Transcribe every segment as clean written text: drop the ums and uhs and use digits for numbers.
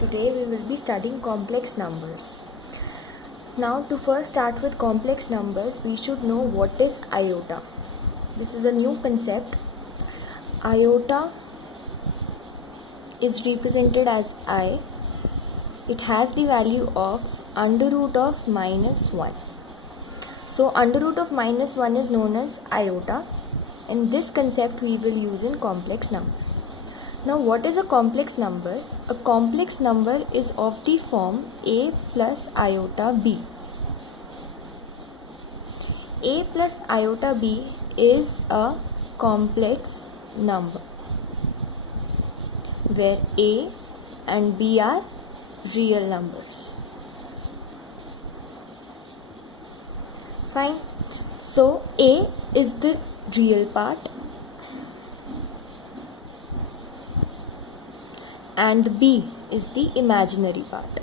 Today we will be studying complex numbers. Now to first start with complex numbers, we should know what is iota. This is a new concept. Iota is represented as I. It has the value of under root of minus 1. So under root of minus 1 is known as iota, and this concept we will use in complex numbers. Now what is a complex number? A complex number is of the form a plus iota b. A plus iota b is a complex number where a and b are real numbers. Fine. So a is the real part and b is the imaginary part,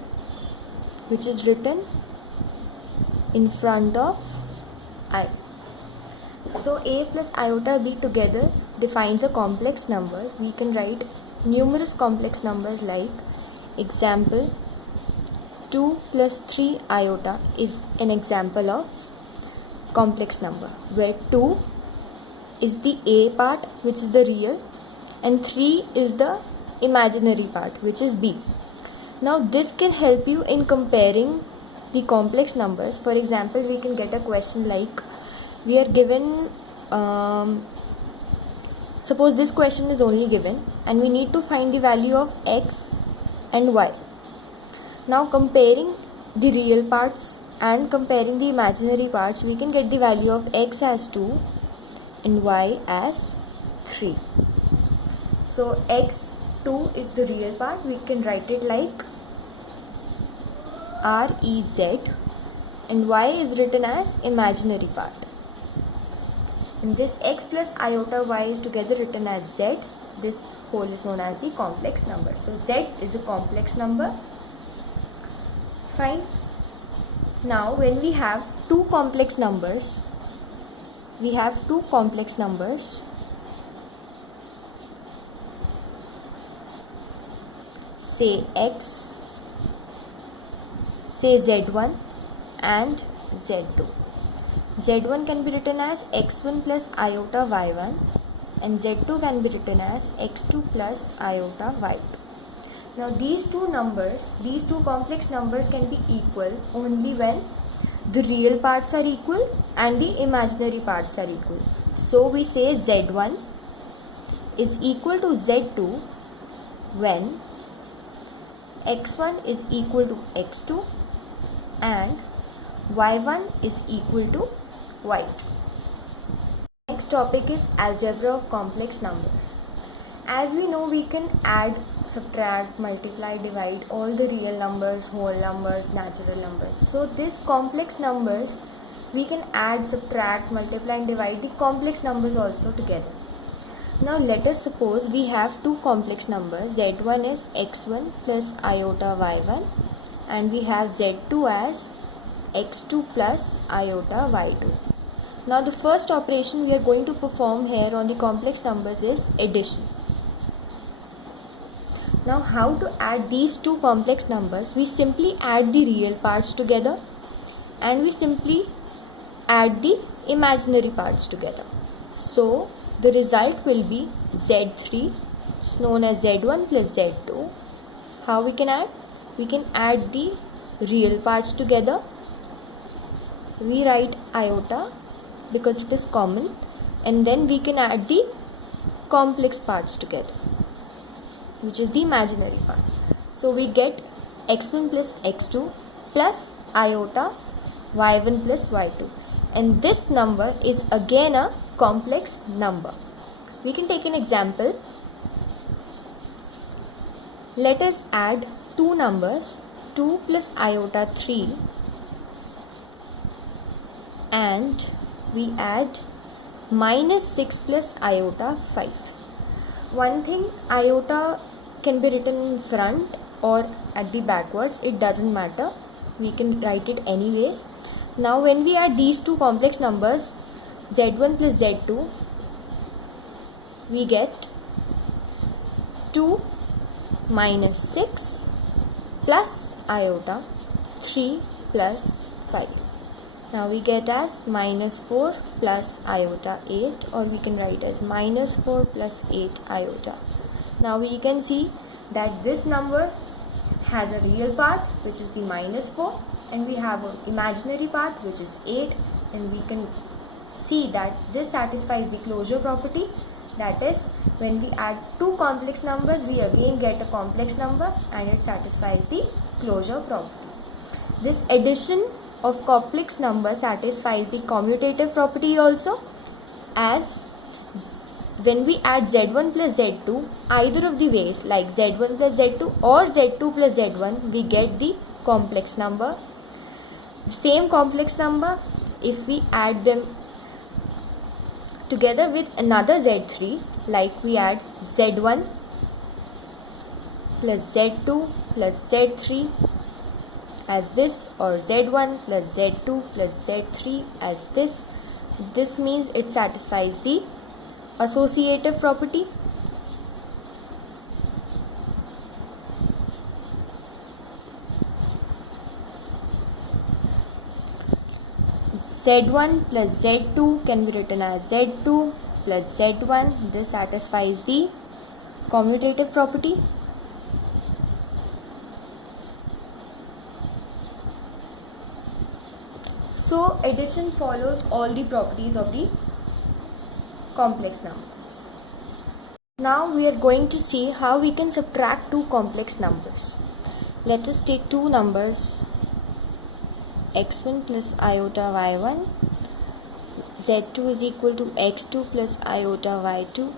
which is written in front of I. So a plus iota b together defines a complex number. We can write numerous complex numbers like example 2 plus 3 iota is an example of complex number where 2 is the a part, which is the real, and 3 is the imaginary part, which is b. Now this can help you in comparing the complex numbers. For example, we can get a question like we are given suppose this question is only given and we need to find the value of x and y. Now comparing the real parts and comparing the imaginary parts, we can get the value of x as 2 and y as 3. So x2 is the real part. We can write it like REZ, and y is written as imaginary part. And this x plus iota y is together written as z. This whole is known as the complex number. So z is a complex number. Fine. Now when we have two complex numbers, say x, say z1 and z2. z1 can be written as x1 plus iota y1 and z2 can be written as x2 plus iota y2. Now these two complex numbers can be equal only when the real parts are equal and the imaginary parts are equal. So we say z1 is equal to z2 when x1 is equal to x2 and y1 is equal to y2. Next topic is algebra of complex numbers. As we know, we can add, subtract, multiply, divide all the real numbers, whole numbers, natural numbers. So these complex numbers, we can add, subtract, multiply and divide the complex numbers also together. Now let us suppose we have two complex numbers. z1 is x1 plus iota y1 and we have z2 as x2 plus iota y2. Now the first operation we are going to perform here on the complex numbers is addition. Now how to add these two complex numbers? We simply add the real parts together and we simply add the imaginary parts together. So the result will be z3, which is known as z1 plus z2. How we can add? We can add the real parts together. We write iota because it is common, and then we can add the complex parts together, which is the imaginary part. So we get x1 plus x2 plus iota y1 plus y2, and this number is again a complex number. We can take an example. Let us add two numbers, 2 plus iota 3 and we add minus 6 plus iota 5. One thing, iota can be written in front or at the backwards, it doesn't matter, we can write it anyways. Now when we add these two complex numbers z1 plus z2, we get 2 minus 6 plus iota 3 plus 5. Now we get as minus 4 plus iota 8, or we can write as minus 4 plus 8 iota. Now we can see that this number has a real part, which is the minus 4, and we have an imaginary part, which is 8, and we can see that this satisfies the closure property. That is, when we add two complex numbers, we again get a complex number, and it satisfies the closure property. This addition of complex number satisfies the commutative property also, as when we add z1 plus z2, either of the ways, like z1 plus z2 or z2 plus z1, we get the complex number. The same complex number, if we add them together with another z3, like we add z1 plus z2 plus z3 as this, or z1 plus z2 plus z3 as this means it satisfies the associative property. Z1 plus Z2 can be written as Z2 plus Z1. This satisfies the commutative property. So addition follows all the properties of the complex numbers. Now we are going to see how we can subtract two complex numbers. Let us take two numbers, x1 plus iota y1, z2 is equal to x2 plus iota y2.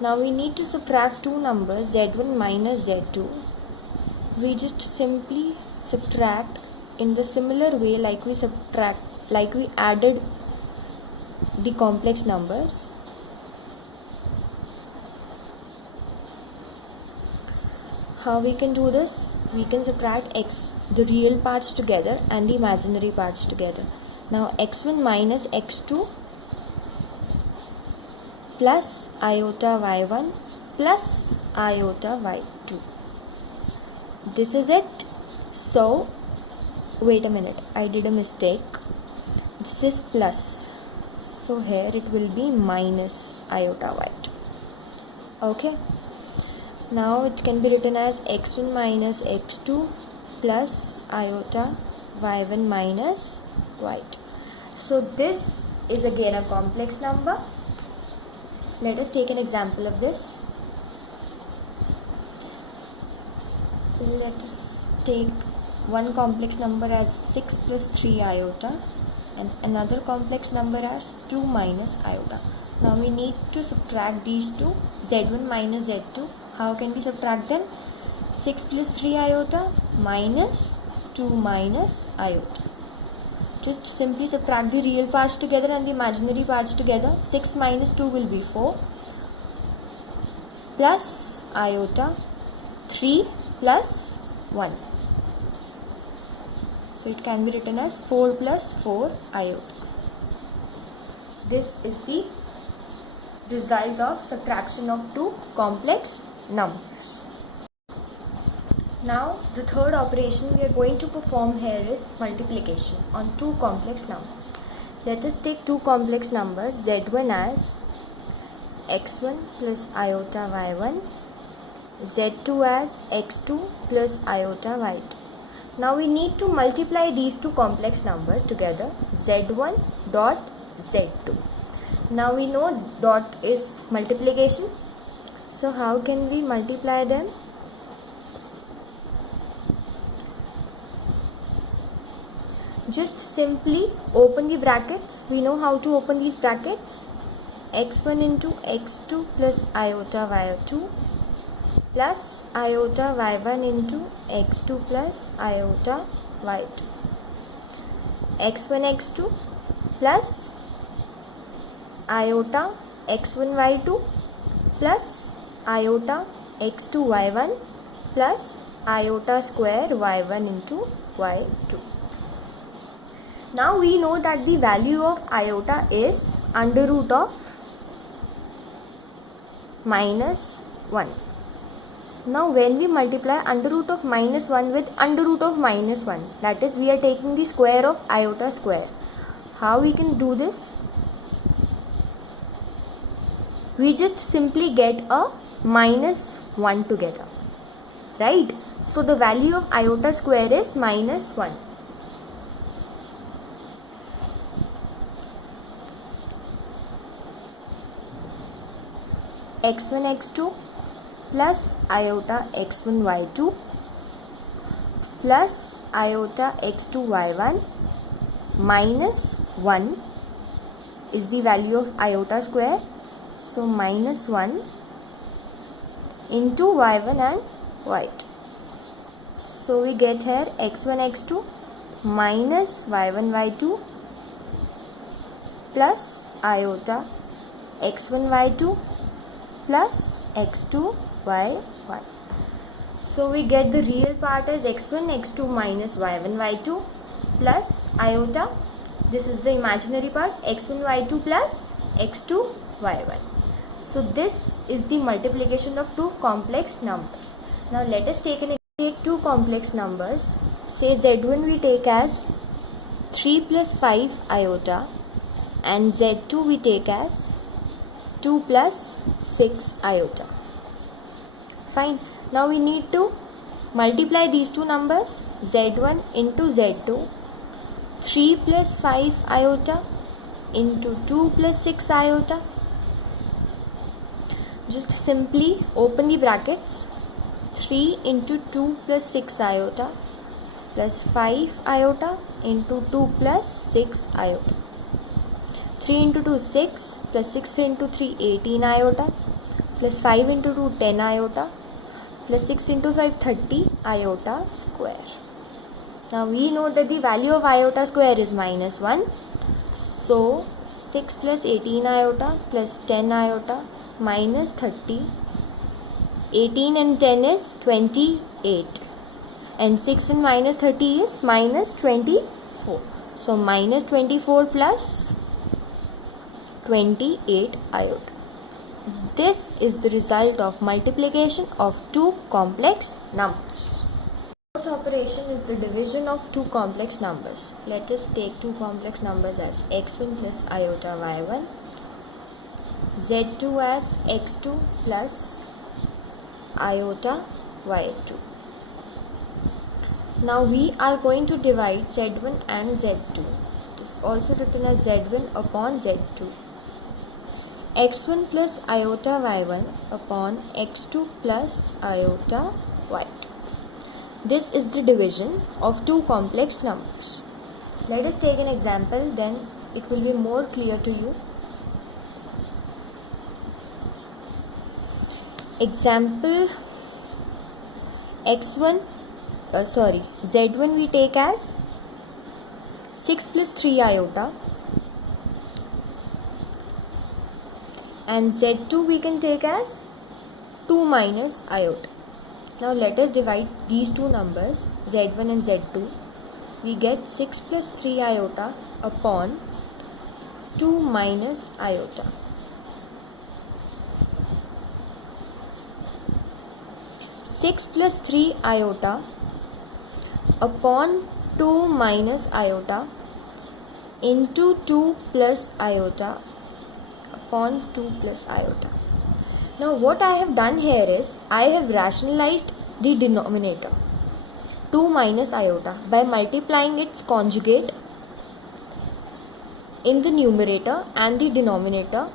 Now we need to subtract two numbers, z1 minus z2. We just simply subtract in the similar way like we added the complex numbers. How we can do this? We can subtract the real parts together and the imaginary parts together. Now x1 minus x2 plus iota y1 plus iota y2. This is it. So wait a minute, I did a mistake. This is plus, so here it will be minus iota y2. Okay, now it can be written as x1 minus x2 plus iota y1 minus y2. So this is again a complex number. Let us take an example of this. Let us take one complex number as 6 plus 3 iota and another complex number as 2 minus iota. Now we need to subtract these two, z1 minus z2. How can we subtract them? 6 plus 3 iota minus 2 minus iota. Just simply subtract the real parts together and the imaginary parts together. 6 minus 2 will be 4 plus iota 3 plus 1. So it can be written as 4 plus 4 iota. This is the result of subtraction of two complex numbers. Now the third operation we are going to perform here is multiplication on two complex numbers. Let us take two complex numbers, z1 as x1 plus iota y1, z2 as x2 plus iota y2. Now we need to multiply these two complex numbers together, z1 dot z2. Now we know dot is multiplication. So how can we multiply them? Just simply open the brackets. We know how to open these brackets. x1 into x2 plus iota y2 plus iota y1 into x2 plus iota y2. x1 x2 plus iota x1 y2 plus iota x2 y1 plus iota square y1 into y2. Now we know that the value of iota is under root of minus 1. Now when we multiply under root of minus 1 with under root of minus 1, that is we are taking the square of iota square. How we can do this? We just simply get a minus 1 together, right? So the value of iota square is minus 1. x1 x2 plus iota x1 y2 plus iota x2 y1 minus 1 is the value of iota square. So minus 1 into y1 and y2. So we get here x1 x2 minus y1 y2 plus iota x1 y2 plus x2 y1. So we get the real part as x1 x2 minus y1 y2 plus iota, this is the imaginary part, x1 y2 plus x2 y1. So this is the multiplication of two complex numbers. Now let us take two complex numbers. Say z1 we take as 3 plus 5 iota and z2 we take as 2 plus 6 iota. Fine. Now we need to multiply these two numbers, z1 into z2, 3 plus 5 iota into 2 plus 6 iota. Just simply open the brackets, 3 into 2 plus 6 iota plus 5 iota into 2 plus 6 iota. 3 into 2 6 plus 6 into 3 18 iota plus 5 into 2 10 iota plus 6 into 5 30 iota square. Now we know that the value of iota square is minus 1. So 6 plus 18 iota plus 10 iota minus 30. 18 and 10 is 28. And 6 and minus 30 is minus 24. So minus 24 plus 28 iota. This is the result of multiplication of two complex numbers. Fourth operation is the division of two complex numbers. Let us take two complex numbers as x1 plus iota y1, z2 as x2 plus iota y2. Now we are going to divide z1 and z2. It is also written as z1 upon z2. x1 plus iota y1 upon x2 plus iota y2. This is the division of two complex numbers. Let us take an example, then it will be more clear to you. Example z1 we take as 6 plus 3 iota and z2 we can take as 2 minus iota. Now let us divide these two numbers, z1 and z2. We get 6 plus 3 iota upon 2 minus iota. 6 plus 3 iota upon 2 minus iota into 2 plus iota upon 2 plus iota. Now what I have done here is I have rationalized the denominator 2 minus iota by multiplying its conjugate in the numerator and the denominator.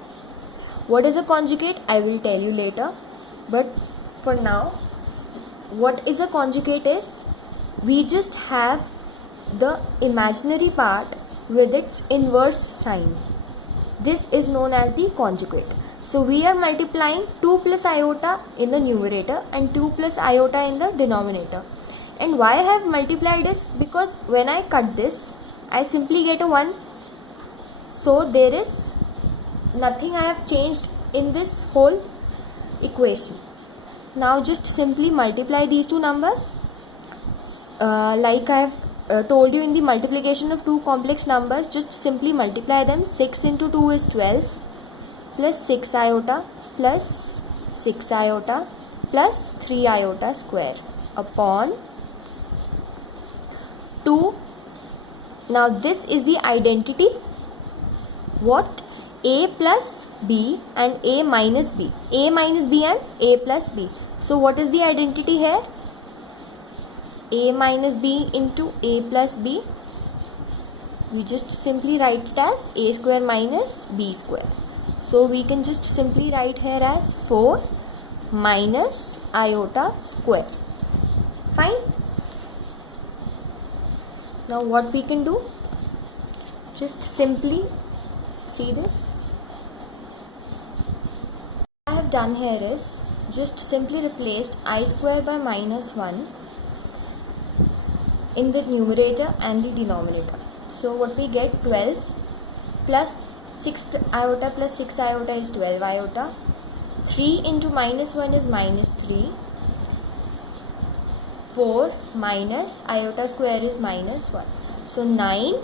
What is a conjugate? I will tell you later, but for now what is a conjugate is we just have the imaginary part with its inverse sign. This is known as the conjugate. So we are multiplying 2 plus iota in the numerator and 2 plus iota in the denominator. And why I have multiplied is because when I cut this, I simply get a 1. So there is nothing I have changed in this whole equation. Now just simply multiply these two numbers. Like I have told you in the multiplication of two complex numbers, just simply multiply them. 6 into 2 is 12 plus 6 iota plus 6 iota plus 3 iota square upon 2. Now this is the identity. What? A plus B and A minus B. A minus B and A plus B. So what is the identity here? A minus B into A plus B. We just simply write it as A square minus B square. So we can just simply write here as 4 minus iota square. Fine. Now what we can do? Just simply see this. What I have done here is just simply replaced I square by minus 1 in the numerator and the denominator. So what we get, 12 plus 6 iota plus 6 iota is 12 iota. 3 into minus 1 is minus 3. 4 minus iota square is minus 1. So 9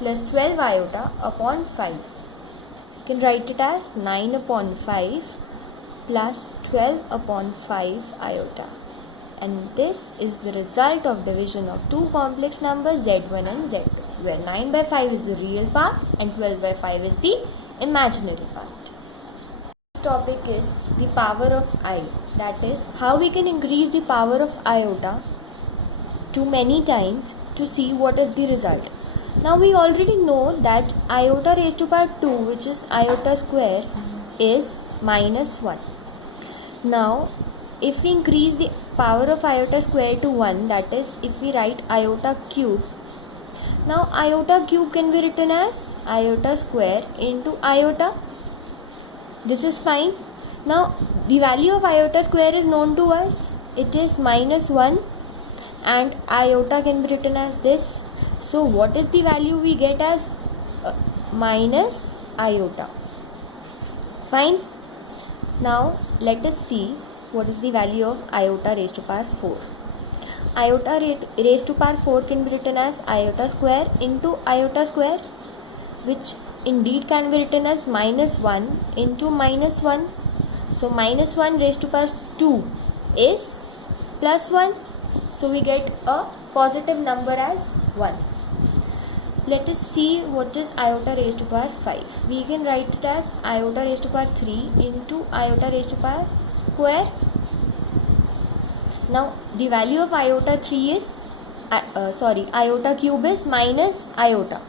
plus 12 iota upon 5. You can write it as 9 upon 5 plus 12 upon 5 iota. And this is the result of division of two complex numbers z1 and z2, where 9 by 5 is the real part and 12 by 5 is the imaginary part. This topic is the power of I, that is how we can increase the power of iota to many times to see what is the result. Now we already know that iota raised to power 2, which is iota square, is minus 1. Now if we increase the power of iota square to 1, that is if we write iota cube, now iota cube can be written as iota square into iota. This is fine. Now the value of iota square is known to us. It is minus 1 and iota can be written as this. So what is the value we get as minus iota? Fine. Now let us see what is the value of iota raised to power 4. Iota raised to power 4 can be written as iota square into iota square, which indeed can be written as minus 1 into minus 1. So minus 1 raised to power 2 is plus 1. So we get a positive number as 1. Let us see what is iota raised to power 5. We can write it as iota raised to power 3 into iota raised to power square. Now the value of iota 3 is iota cube is minus iota.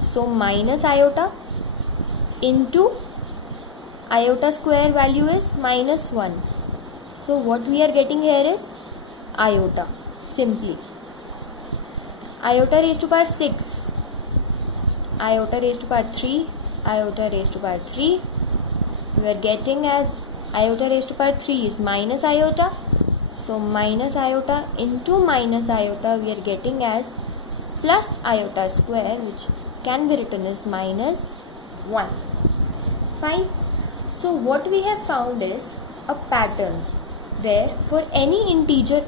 So minus iota into iota square value is minus 1. So what we are getting here is iota simply. Iota raised to power 6, iota raised to power 3, iota raised to power 3. We are getting as iota raised to power 3 is minus iota. So minus iota into minus iota we are getting as plus iota square, which can be written as minus 1. Fine. So what we have found is a pattern where for any integer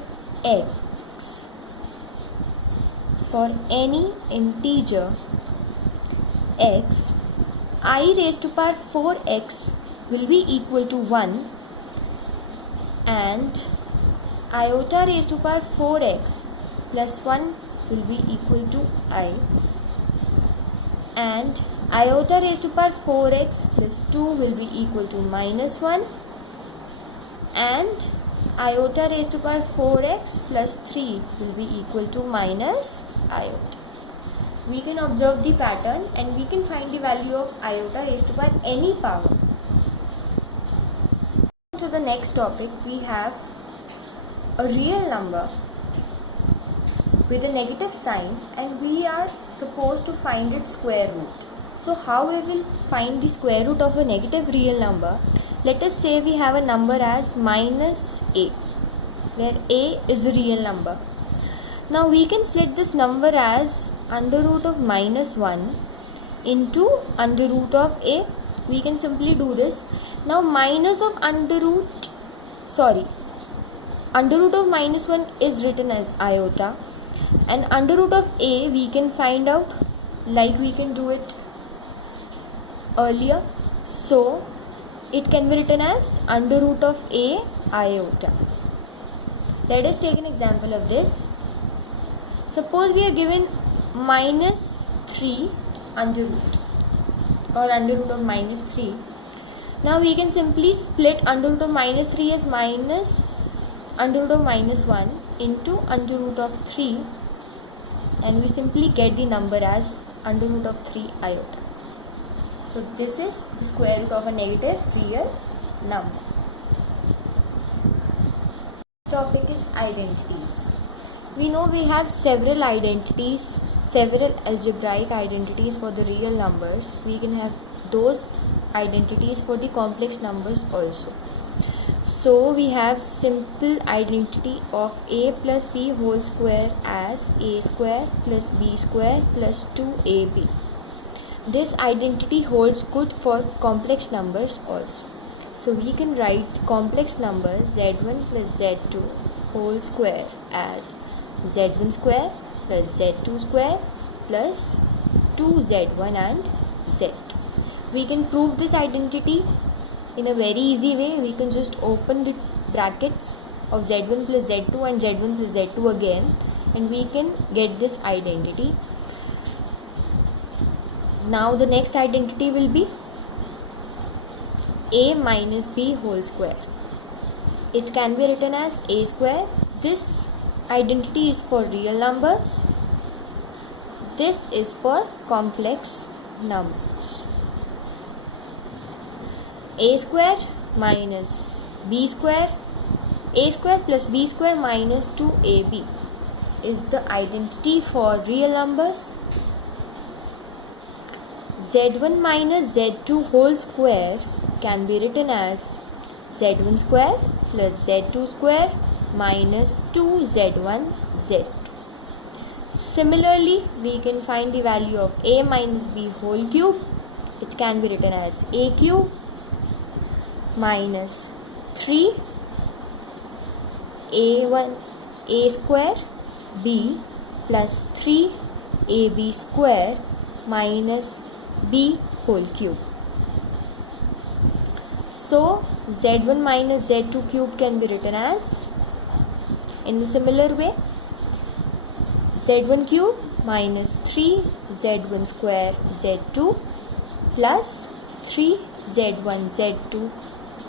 x, I raised to power 4x will be equal to 1 and iota raised to power 4x plus 1 will be equal to I, and iota raised to power 4x plus 2 will be equal to minus 1, and iota raised to power 4x plus 3 will be equal to minus iota. We can observe the pattern and we can find the value of iota raised to power any power. To the next topic, we have a real number with a negative sign and we are supposed to find its square root. So how we will find the square root of a negative real number? Let us say we have a number as minus a, where a is a real number. Now we can split this number as under root of minus 1 into under root of a. We can simply do this. Now minus of under root of minus 1 is written as iota, and under root of a we can find out like we can do it earlier. So it can be written as under root of a iota. Let us take an example of this. Suppose we are given minus 3 under root or under root of minus 3. Now we can simply split under root of minus 3 as minus under root of minus 1 into under root of 3, and we simply get the number as under root of 3 iota. So this is the square root of a negative real number. This topic is identities. We know we have several identities, several algebraic identities for the real numbers. We can have those identities for the complex numbers also. So we have simple identity of a plus b whole square as a square plus b square plus 2ab. This identity holds good for complex numbers also. So we can write complex number z1 plus z2 whole square as z1 square plus z2 square plus 2z1 and z2. We can prove this identity in a very easy way. We can just open the brackets of z1 plus z2 and z1 plus z2 again, and we can get this identity. Now the next identity will be a minus b whole square. It can be written as a square. This identity is for real numbers. This is for complex numbers. A square minus b square, a square plus b square minus 2ab is the identity for real numbers. z1 minus z2 whole square can be written as z1 square plus z2 square minus 2z1 z2. Similarly, we can find the value of a minus b whole cube. It can be written as a cube minus 3 a1 a square b plus 3 ab square minus b whole cube. So z1 minus z2 cube can be written as, in a similar way, z1 cube minus 3 z1 square z2 plus 3 z1 z2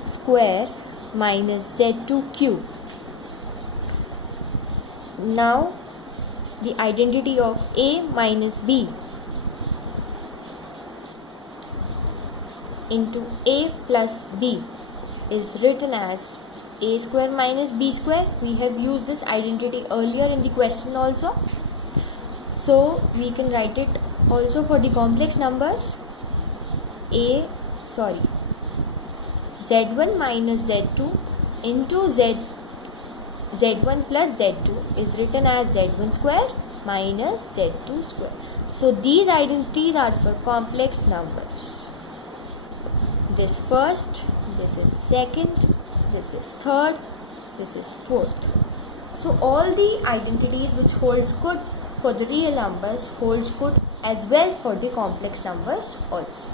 square minus z2 cube. Now the identity of a minus b into a plus b is written as a square minus b square. We have used this identity earlier in the question also, so we can write it also for the complex numbers. z1 minus z2 into z1 plus z2 is written as z1 square minus z2 square. So these identities are for complex numbers. This first, this is second, this is third, this is fourth. So all the identities which holds good for the real numbers holds good as well for the complex numbers also.